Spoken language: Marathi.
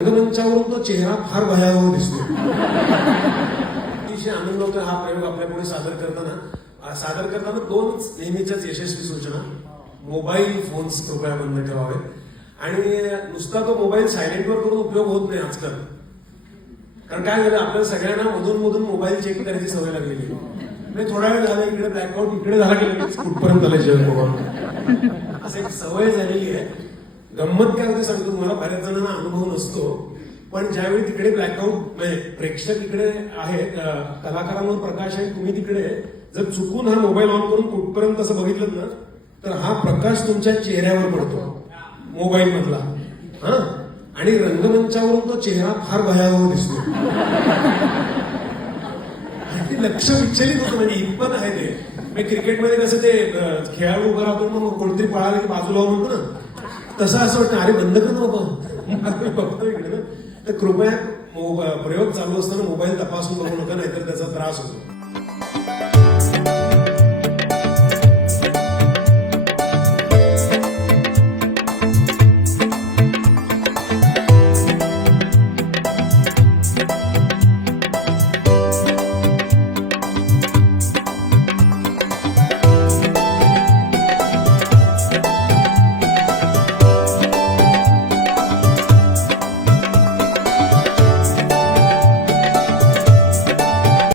रंगमंचावरून तो चेहरा फार भयावह दिसतो. अतिशय आनंद होतो हा प्रयोग आपल्यापुढे सादर करताना दोनच नेहमीच्याच यशस्वी सूचना. मोबाईल फोन्स कृपया बंद ठेवावे आणि नुसता तो मोबाईल सायलेंटवर करून उपयोग होत नाही आजकाल. कारण काय झालं आपल्याला सगळ्यांना मधून मोबाईल चेक करायची सवय लागलेली. म्हणजे थोडा वेळ झाला इकडे ब्लॅकआउट इकडे झाला की लगेच कुठपर्यंत आलं जग मोबाईल असं एक सवय झालेली आहे. गंमत काय होते सांगतो तुम्हाला, बऱ्याच जणांना अनुभव नसतो पण ज्यावेळी तिकडे ब्लॅकआउट म्हणजे प्रेक्षक इकडे आहेत, कलाकारांवर प्रकाश आहे, तुम्ही तिकडे जर चुकून हा मोबाईल ऑन करून कुठपर्यंत असं बघितलं ना तर हा प्रकाश तुमच्या चेहऱ्यावर पडतो मोबाईल मधला. हा आणि रंगमंचावरून तो चेहरा फार भयावह दिसतो. लक्ष विचलित होतं म्हणजे इतपत आहे ते. क्रिकेटमध्ये कसं ते खेळाडू उभं राहतो मग कोणतरी पळालं की बाजूला म्हणतो ना, तसं असं वाटतं अरे बंद कर ना बाबा बघतो इकडे ना. तर कृपया प्रयोग चालू असताना मोबाईल तपासून बघू नका, नाहीतर त्याचा त्रास होतो.